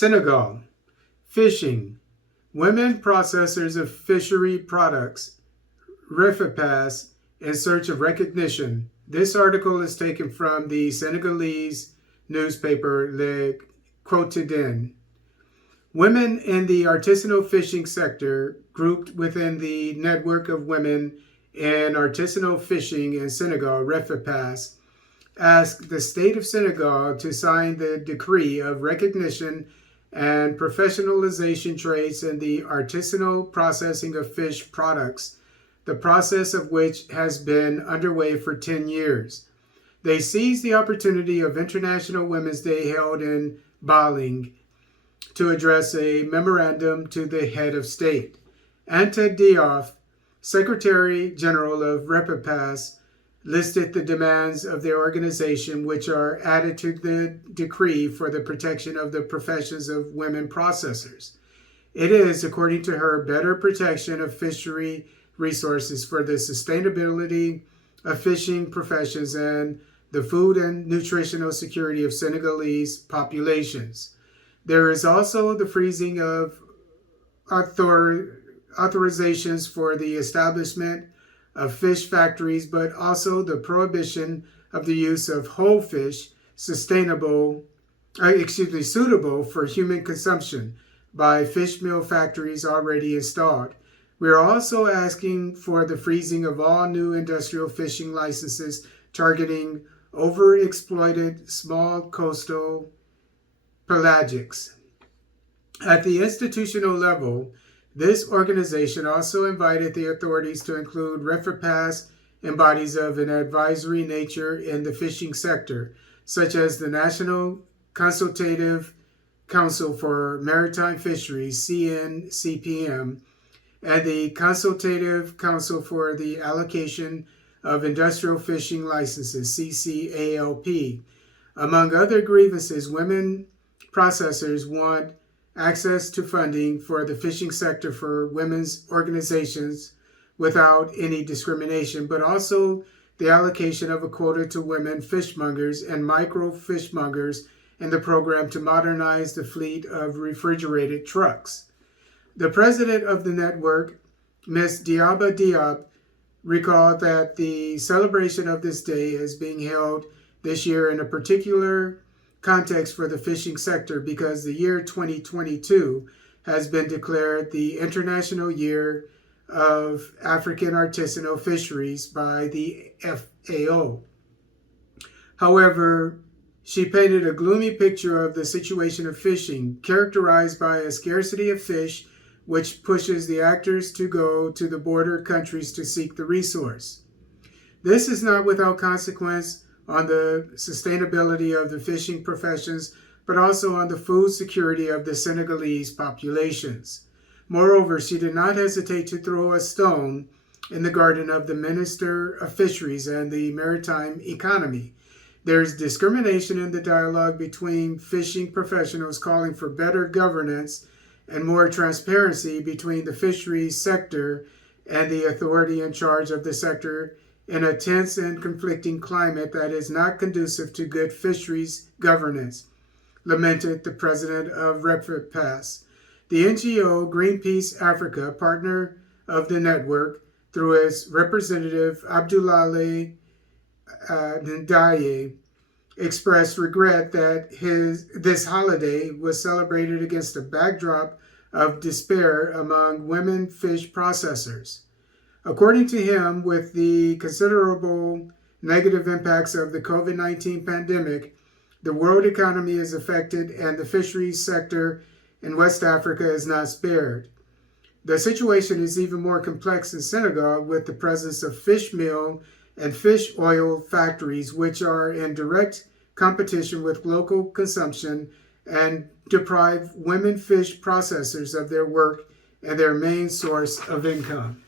Senegal. Fishing. Women processors of fishery products. Refipass in search of recognition. This article is taken from the Senegalese newspaper Le Quotidien. Women in the artisanal fishing sector, grouped within the network of women in artisanal fishing in Senegal, Refipass, asked the state of Senegal to sign the decree of recognition and professionalization traits in the artisanal processing of fish products, the process of which has been underway for 10 years. They seized the opportunity of International Women's Day held in Baling to address a memorandum to the head of state. Anta Diop, Secretary General of Repipass, listed the demands of their organization, which are added to the decree for the protection of the professions of women processors. It is, according to her, better protection of fishery resources for the sustainability of fishing professions and the food and nutritional security of Senegalese populations. There is also the freezing of authorizations for the establishment of fish factories, but also the prohibition of the use of whole fish suitable for human consumption by fish meal factories already installed. We are also asking for the freezing of all new industrial fishing licenses targeting overexploited small coastal pelagics. At the institutional level, this organization also invited the authorities to include Refipass in bodies of an advisory nature in the fishing sector, such as the National Consultative Council for Maritime Fisheries, CNCPM, and the Consultative Council for the Allocation of Industrial Fishing Licenses, CCALP. Among other grievances, women processors want access to funding for the fishing sector for women's organizations without any discrimination, but also the allocation of a quota to women fishmongers and micro fishmongers in the program to modernize the fleet of refrigerated trucks. The president of the network, Ms. Diaba Diop, recalled that the celebration of this day is being held this year in a particular context for the fishing sector because the year 2022 has been declared the International Year of African Artisanal Fisheries by the FAO. However, she painted a gloomy picture of the situation of fishing, characterized by a scarcity of fish, which pushes the actors to go to the border countries to seek the resource. This is not without consequence on the sustainability of the fishing professions, but also on the food security of the Senegalese populations. Moreover, she did not hesitate to throw a stone in the garden of the Minister of Fisheries and the Maritime Economy. There is discrimination in the dialogue between fishing professionals calling for better governance and more transparency between the fisheries sector and the authority in charge of the sector in a tense and conflicting climate that is not conducive to good fisheries governance, lamented the president of Refipass. The NGO Greenpeace Africa, partner of the network, through its representative Abdoulaye Ndiaye, expressed regret that this holiday was celebrated against a backdrop of despair among women fish processors. According to him, with the considerable negative impacts of the COVID-19 pandemic, the world economy is affected and the fisheries sector in West Africa is not spared. The situation is even more complex in Senegal with the presence of fish meal and fish oil factories, which are in direct competition with local consumption and deprive women fish processors of their work and their main source of income.